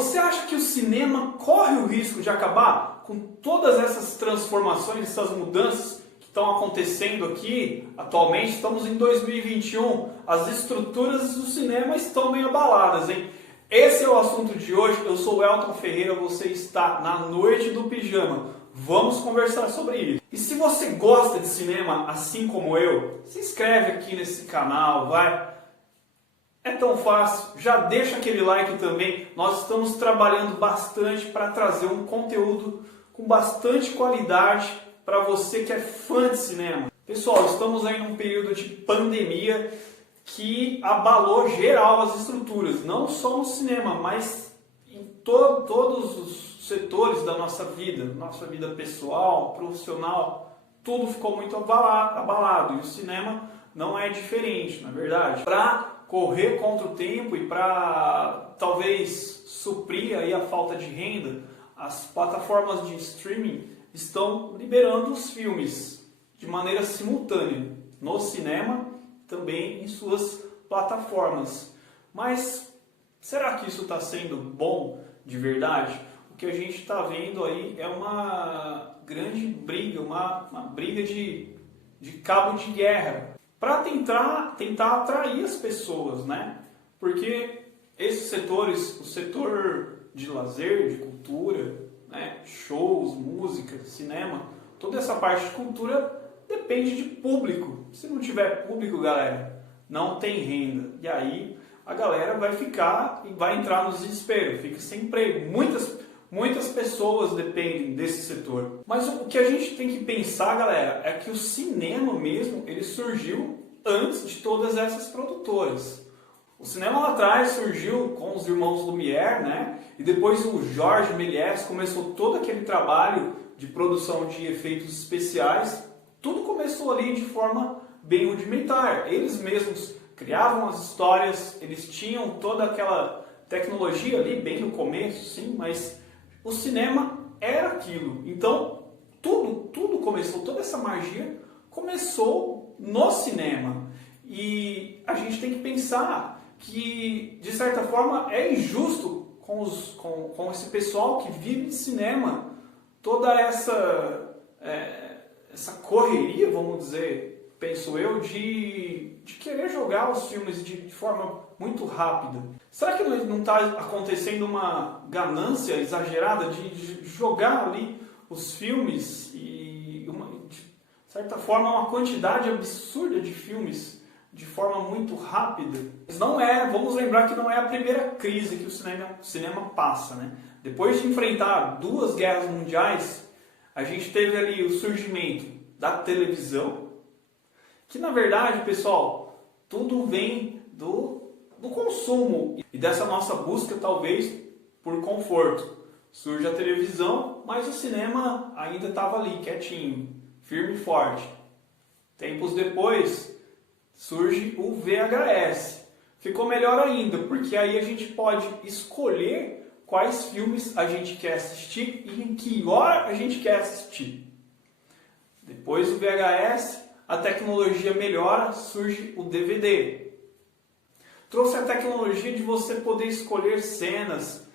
você acha que o cinema corre o risco de acabar com todas essas transformações, essas mudanças que estão acontecendo aqui atualmente? Estamos em 2021, as estruturas do cinema estão meio abaladas, hein? Esse é o assunto de hoje. Eu sou o Elton Ferreira, você está na Noite do Pijama. Vamos conversar sobre isso. E se você gosta de cinema assim como eu, se inscreve aqui nesse canal, vai. É tão fácil, já deixa aquele like também. Nós estamos trabalhando bastante para trazer um conteúdo com bastante qualidade para você que é fã de cinema. Pessoal, estamos aí num período de pandemia que abalou geral as estruturas, não só no cinema, mas em todos os setores da nossa vida pessoal, profissional, tudo ficou muito abalado e o cinema não é diferente, na verdade. Para correr contra o tempo e para talvez suprir aí a falta de renda, as plataformas de streaming estão liberando os filmes de maneira simultânea no cinema, também em suas plataformas. Mas será que isso está sendo bom de verdade? O que a gente está vendo aí é uma grande briga, uma briga de cabo de guerra para tentar atrair as pessoas, né? Porque esses setores, o setor de lazer, de cultura, né? Shows, música, cinema, toda essa parte de cultura depende de público. Se não tiver público, galera, não tem renda. E aí a galera vai ficar e vai entrar no desespero, fica sem emprego. Muitas pessoas dependem desse setor. Mas o que a gente tem que pensar, galera, é que o cinema mesmo, ele surgiu antes de todas essas produtoras. O cinema lá atrás surgiu com os irmãos Lumière, né? E depois o Georges Méliès começou todo aquele trabalho de produção de efeitos especiais. Tudo começou ali de forma bem rudimentar. Eles mesmos criavam as histórias, eles tinham toda aquela tecnologia ali bem no começo, sim, mas o cinema era aquilo. Então, tudo começou, toda essa magia começou no cinema. E a gente tem que pensar que, de certa forma, é injusto com esse pessoal que vive de cinema, toda essa correria, vamos dizer, penso eu, de querer jogar os filmes de forma muito rápida. Será que não está acontecendo uma ganância exagerada de jogar ali os filmes e, de certa forma, uma quantidade absurda de filmes de forma muito rápida? Mas não é, vamos lembrar que não é a primeira crise que o cinema passa, né? Depois de enfrentar 2 guerras mundiais, a gente teve ali o surgimento da televisão, que na verdade, pessoal, tudo vem do consumo e dessa nossa busca, talvez, por conforto. Surge a televisão, mas o cinema ainda estava ali, quietinho, firme e forte. Tempos depois, surge o VHS. Ficou melhor ainda, porque aí a gente pode escolher quais filmes a gente quer assistir e em que hora a gente quer assistir. Depois do VHS, a tecnologia melhora, surge o DVD. Trouxe a tecnologia de você poder escolher cenas,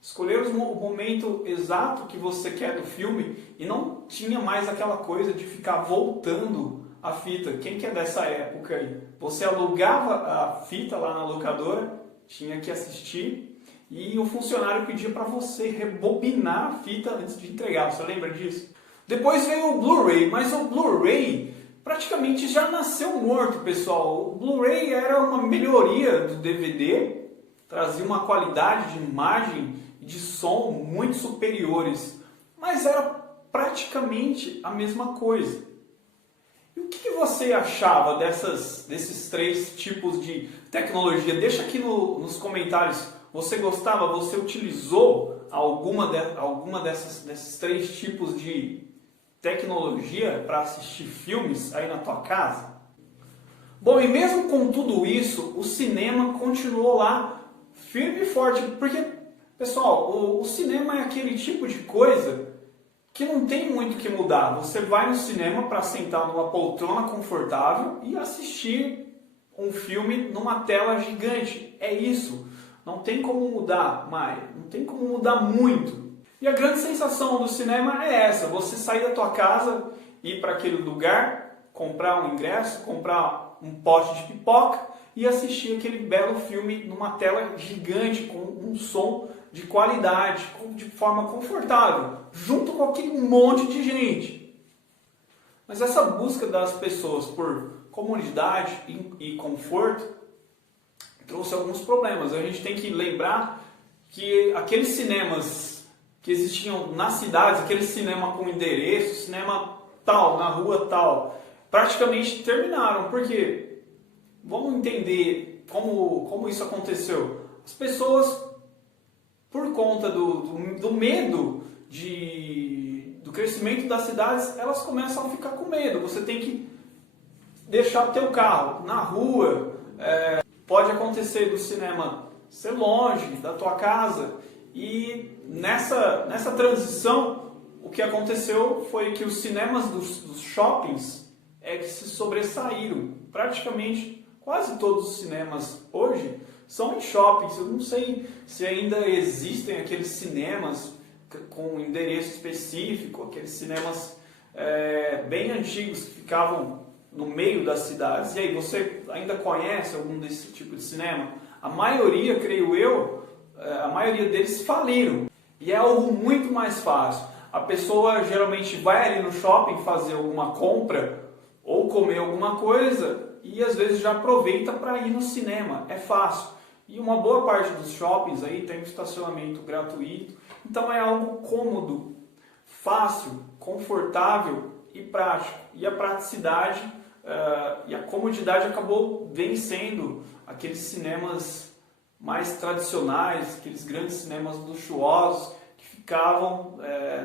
escolher o momento exato que você quer do filme e não tinha mais aquela coisa de ficar voltando a fita. Quem que é dessa época aí? Você alugava a fita lá na locadora, tinha que assistir e o funcionário pedia para você rebobinar a fita antes de entregar. Você lembra disso? Depois veio o Blu-ray, mas o Blu-ray praticamente já nasceu morto, pessoal. O Blu-ray era uma melhoria do DVD, trazia uma qualidade de imagem e de som muito superiores, mas era praticamente a mesma coisa. E o que você achava desses 3 tipos de tecnologia? Deixa aqui nos comentários. Você gostava? Você utilizou alguma desses 3 tipos de tecnologia para assistir filmes aí na tua casa? Bom, e mesmo com tudo isso, o cinema continuou lá firme e forte, porque, pessoal, o cinema é aquele tipo de coisa que não tem muito o que mudar. Você vai no cinema para sentar numa poltrona confortável e assistir um filme numa tela gigante. É isso. Não tem como mudar mais, não tem como mudar muito. E a grande sensação do cinema é essa, você sair da tua casa, ir para aquele lugar, comprar um ingresso, comprar um pote de pipoca e assistir aquele belo filme numa tela gigante, com um som de qualidade, de forma confortável, junto com aquele monte de gente. Mas essa busca das pessoas por comodidade e conforto trouxe alguns problemas. A gente tem que lembrar que aqueles cinemas que existiam nas cidades, aquele cinema com endereço, cinema tal, na rua tal, praticamente terminaram. Porque vamos entender como isso aconteceu. As pessoas, por conta do medo do crescimento das cidades, elas começam a ficar com medo. Você tem que deixar o teu carro na rua. Pode acontecer do cinema ser longe da tua casa. E nessa transição, o que aconteceu foi que os cinemas dos shoppings que se sobressaíram. Praticamente quase todos os cinemas hoje são em shoppings. Eu não sei se ainda existem aqueles cinemas com endereço específico, aqueles cinemas bem antigos que ficavam no meio das cidades. E aí, você ainda conhece algum desse tipo de cinema? A maioria, creio eu, a maioria deles faliram. E é algo muito mais fácil. A pessoa geralmente vai ali no shopping fazer alguma compra ou comer alguma coisa e às vezes já aproveita para ir no cinema. É fácil. E uma boa parte dos shoppings aí tem estacionamento gratuito. Então é algo cômodo, fácil, confortável e prático. E a praticidade e a comodidade acabou vencendo aqueles cinemas mais tradicionais, aqueles grandes cinemas luxuosos que ficavam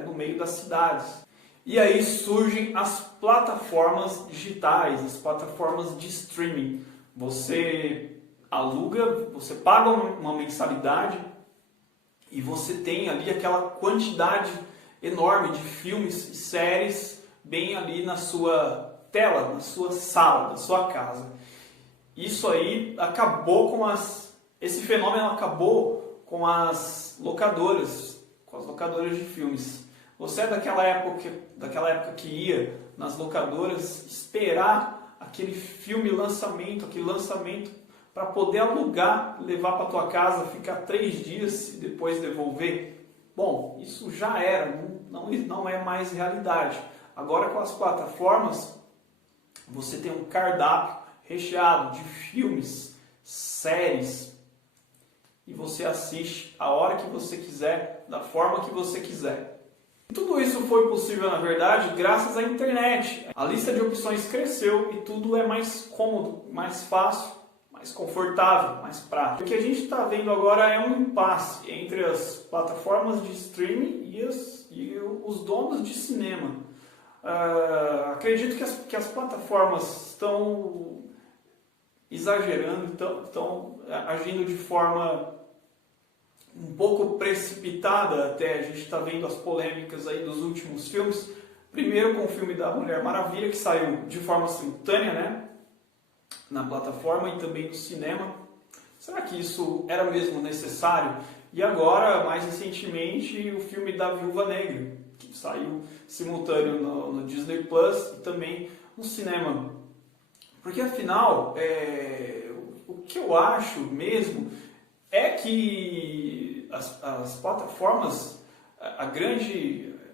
no meio das cidades. E aí surgem as plataformas digitais, as plataformas de streaming. Você aluga, você paga uma mensalidade e você tem ali aquela quantidade enorme de filmes e séries bem ali na sua tela, na sua sala, na sua casa. Isso aí acabou esse fenômeno acabou com as locadoras de filmes. Você é daquela época que ia nas locadoras esperar aquele aquele lançamento para poder alugar, levar para tua casa, ficar 3 dias e depois devolver? Bom, isso já era, não é mais realidade. Agora com as plataformas, você tem um cardápio recheado de filmes, séries, e você assiste a hora que você quiser, da forma que você quiser. Tudo isso foi possível, na verdade, graças à internet. A lista de opções cresceu e tudo é mais cômodo, mais fácil, mais confortável, mais prático. O que a gente está vendo agora é um impasse entre as plataformas de streaming e os donos de cinema. Acredito que as plataformas estão exagerando, estão agindo de forma um pouco precipitada até. A gente está vendo as polêmicas aí dos últimos filmes. Primeiro com o filme da Mulher Maravilha, que saiu de forma simultânea, né, na plataforma e também no cinema. Será que isso era mesmo necessário? E agora, mais recentemente, o filme da Viúva Negra, que saiu simultâneo no Disney Plus e também no cinema. Porque afinal, o que eu acho mesmo é que as plataformas,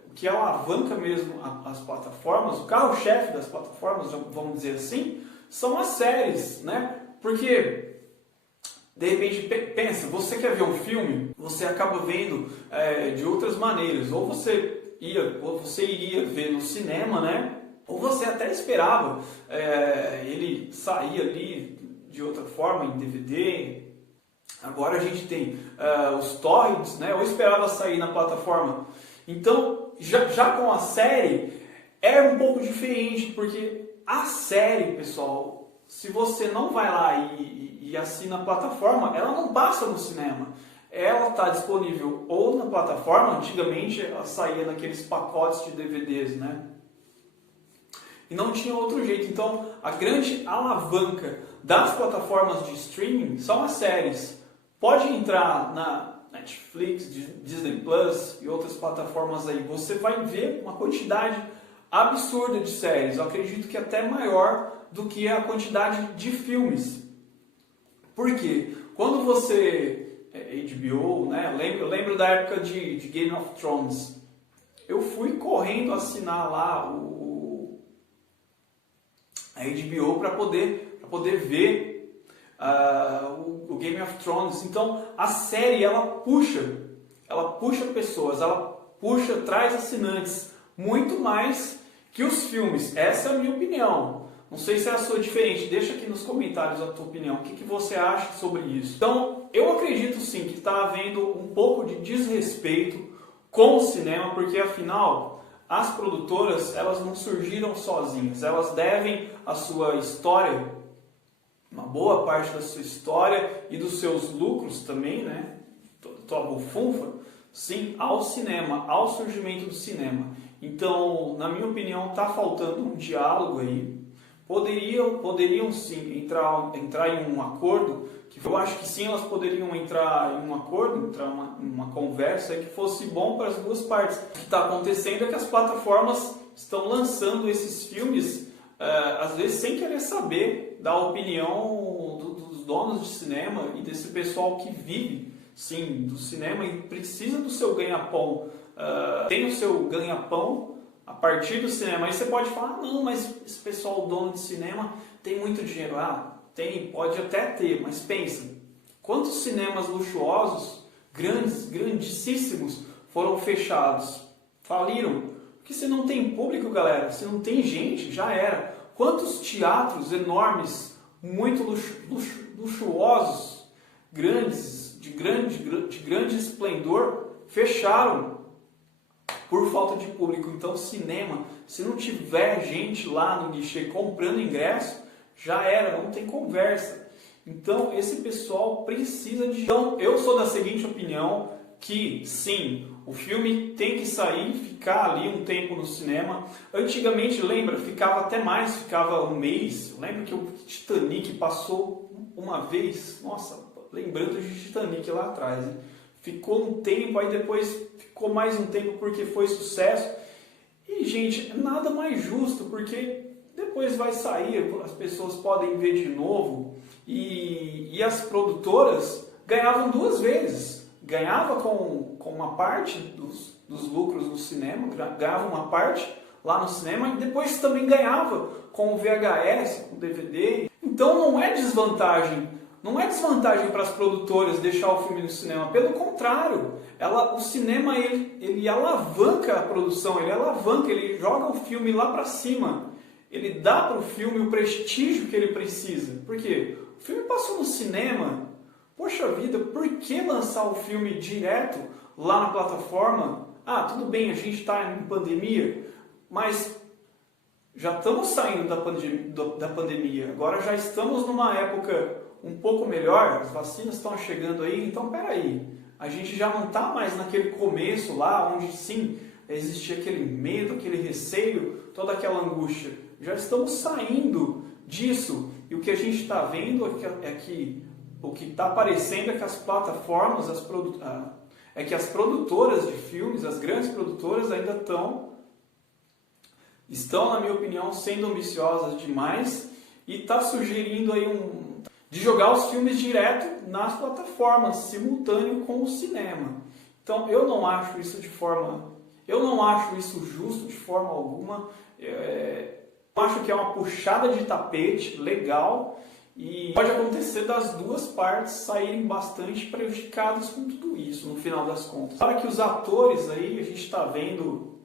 o que alavanca mesmo as plataformas, o carro-chefe das plataformas, vamos dizer assim, são as séries, né? Porque, de repente, pensa, você quer ver um filme, você acaba vendo de outras maneiras. Ou você iria ver no cinema, né? Ou você até esperava ele sair ali de outra forma, em DVD. Agora a gente tem os torrents, né? Ou esperava sair na plataforma. Então, já com a série, é um pouco diferente, porque a série, pessoal, se você não vai lá e assina a plataforma, ela não passa no cinema. Ela está disponível ou na plataforma, antigamente ela saía naqueles pacotes de DVDs, né? E não tinha outro jeito. Então, a grande alavanca das plataformas de streaming são as séries. Pode entrar na Netflix, Disney Plus e outras plataformas aí. Você vai ver uma quantidade absurda de séries. Eu acredito que até maior do que a quantidade de filmes. Por quê? Quando você... HBO, né? Eu lembro da época de Game of Thrones. Eu fui correndo assinar lá a HBO para poder ver o Game of Thrones. Então a série ela puxa pessoas, traz assinantes muito mais que os filmes. Essa é a minha opinião. Não sei se é a sua diferente. Deixa aqui nos comentários a tua opinião. O que você acha sobre isso? Então eu acredito sim que está havendo um pouco de desrespeito com o cinema, porque afinal as produtoras elas não surgiram sozinhas, elas devem a sua história, uma boa parte da sua história e dos seus lucros também, né, tua bufunfa, sim, ao cinema, ao surgimento do cinema. Então, na minha opinião, está faltando um diálogo aí. Poderiam sim entrar em um acordo, que eu acho que sim, elas poderiam entrar em um acordo, entrar em uma conversa que fosse bom para as duas partes. O que está acontecendo é que as plataformas estão lançando esses filmes, às vezes sem querer saber da opinião dos donos de cinema e desse pessoal que vive, sim, do cinema e precisa do seu ganha-pão. Tem o seu ganha-pão a partir do cinema. Aí você pode falar, não, mas esse pessoal dono de cinema tem muito dinheiro. Tem, pode até ter, mas pensa, quantos cinemas luxuosos, grandíssimos, foram fechados, faliram? Porque se não tem público, galera, se não tem gente, já era. Quantos teatros enormes, muito luxuosos, de grande esplendor, fecharam por falta de público. Então, cinema, se não tiver gente lá no guichê comprando ingresso, já era, não tem conversa. Então, esse pessoal precisa de... Então, eu sou da seguinte opinião, que sim, o filme tem que sair, ficar ali um tempo no cinema. Antigamente, lembra, ficava até mais, ficava um mês. Eu lembro que o Titanic passou uma vez, nossa, lembrando de Titanic lá atrás, hein? Ficou um tempo, aí depois ficou mais um tempo porque foi sucesso. E, gente, nada mais justo, porque depois vai sair, as pessoas podem ver de novo. E as produtoras ganhavam duas vezes. Ganhava com uma parte dos lucros no cinema, ganhava uma parte lá no cinema e depois também ganhava com o VHS, com o DVD. Então não é desvantagem. Não é desvantagem para as produtoras deixar o filme no cinema, pelo contrário, o cinema ele alavanca a produção, ele joga o filme lá para cima, ele dá para o filme o prestígio que ele precisa. Por quê? O filme passou no cinema, poxa vida, por que lançar o filme direto lá na plataforma? Tudo bem, a gente está em pandemia, mas já estamos saindo da pandemia, agora já estamos numa época um pouco melhor, as vacinas estão chegando aí, então peraí, a gente já não está mais naquele começo lá, onde sim, existia aquele medo, aquele receio, toda aquela angústia. Já estamos saindo disso, e o que a gente está vendo é que o que está aparecendo é que as plataformas, que as produtoras de filmes, as grandes produtoras ainda estão, na minha opinião, sendo ambiciosas demais, e está sugerindo aí de jogar os filmes direto nas plataformas, simultâneo com o cinema. Então eu não acho isso justo de forma alguma. Eu acho que é uma puxada de tapete legal e pode acontecer das duas partes saírem bastante prejudicadas com tudo isso, no final das contas. Para que os atores aí, a gente está vendo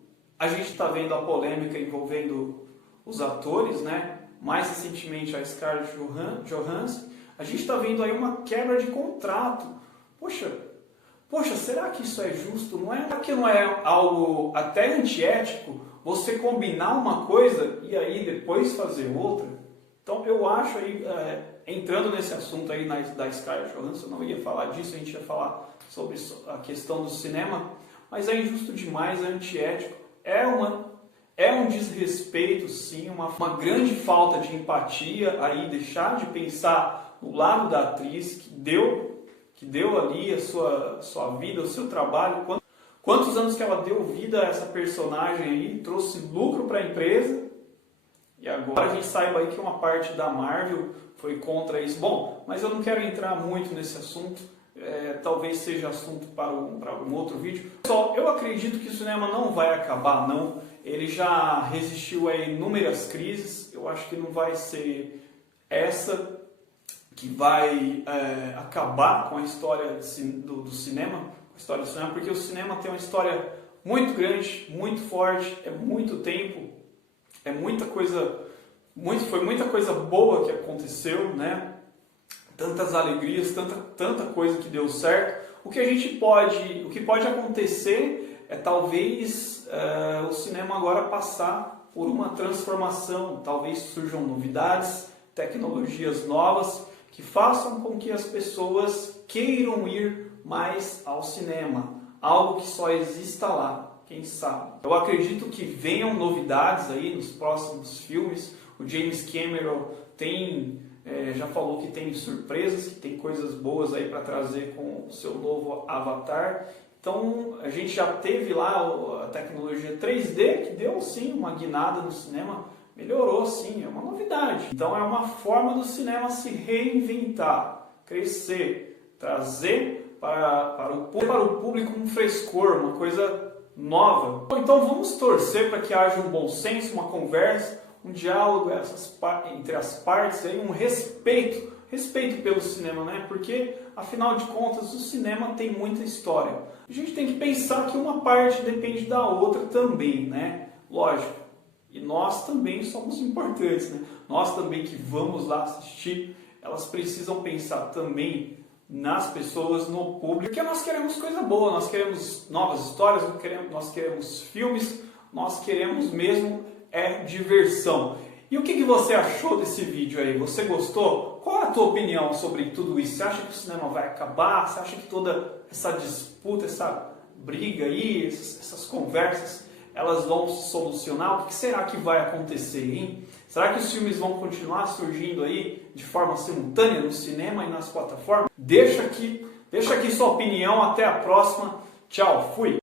a polêmica envolvendo os atores, né? Mais recentemente a Scarlett Johansson. A gente está vendo aí uma quebra de contrato. Poxa, será que isso é justo? Será que não é algo até antiético você combinar uma coisa e aí depois fazer outra? Então eu acho aí, entrando nesse assunto aí da Scarlett Johansson, eu não ia falar disso, a gente ia falar sobre a questão do cinema, mas é injusto demais, é antiético, é um desrespeito, sim, uma grande falta de empatia aí, deixar de pensar no lado da atriz que deu ali a sua vida, o seu trabalho, quantos anos que ela deu vida a essa personagem aí, trouxe lucro para a empresa, e agora a gente saiba aí que uma parte da Marvel foi contra isso. Bom, mas eu não quero entrar muito nesse assunto, talvez seja assunto para um outro vídeo. Pessoal, eu acredito que o cinema não vai acabar, não. Ele já resistiu a inúmeras crises, eu acho que não vai ser essa que vai acabar com a história do cinema, porque o cinema tem uma história muito grande, muito forte, é muito tempo, é muita coisa, foi muita coisa boa que aconteceu, né? Tantas alegrias, tanta coisa que deu certo. O que pode acontecer é talvez o cinema agora passar por uma transformação, talvez surjam novidades, tecnologias novas que façam com que as pessoas queiram ir mais ao cinema, algo que só exista lá, quem sabe. Eu acredito que venham novidades aí nos próximos filmes. O James Cameron já falou que tem surpresas, que tem coisas boas aí para trazer com o seu novo Avatar. Então a gente já teve lá a tecnologia 3D que deu sim uma guinada no cinema, melhorou sim, é uma novidade. Então é uma forma do cinema se reinventar, crescer, trazer para o público um frescor, uma coisa nova. Então vamos torcer para que haja um bom senso, uma conversa, um diálogo entre as partes, aí, um respeito pelo cinema, né? Porque afinal de contas o cinema tem muita história. A gente tem que pensar que uma parte depende da outra também, né? Lógico. E nós também somos importantes, né? Nós também que vamos lá assistir, elas precisam pensar também nas pessoas, no público, porque nós queremos coisa boa, nós queremos novas histórias, nós queremos filmes, nós queremos mesmo diversão. E o que você achou desse vídeo aí? Você gostou? Qual é a tua opinião sobre tudo isso? Você acha que o cinema vai acabar? Você acha que toda essa disputa, essa briga aí, essas conversas, elas vão se solucionar? O que será que vai acontecer, hein? Será que os filmes vão continuar surgindo aí de forma simultânea no cinema e nas plataformas? Deixa aqui sua opinião. Até a próxima. Tchau, fui!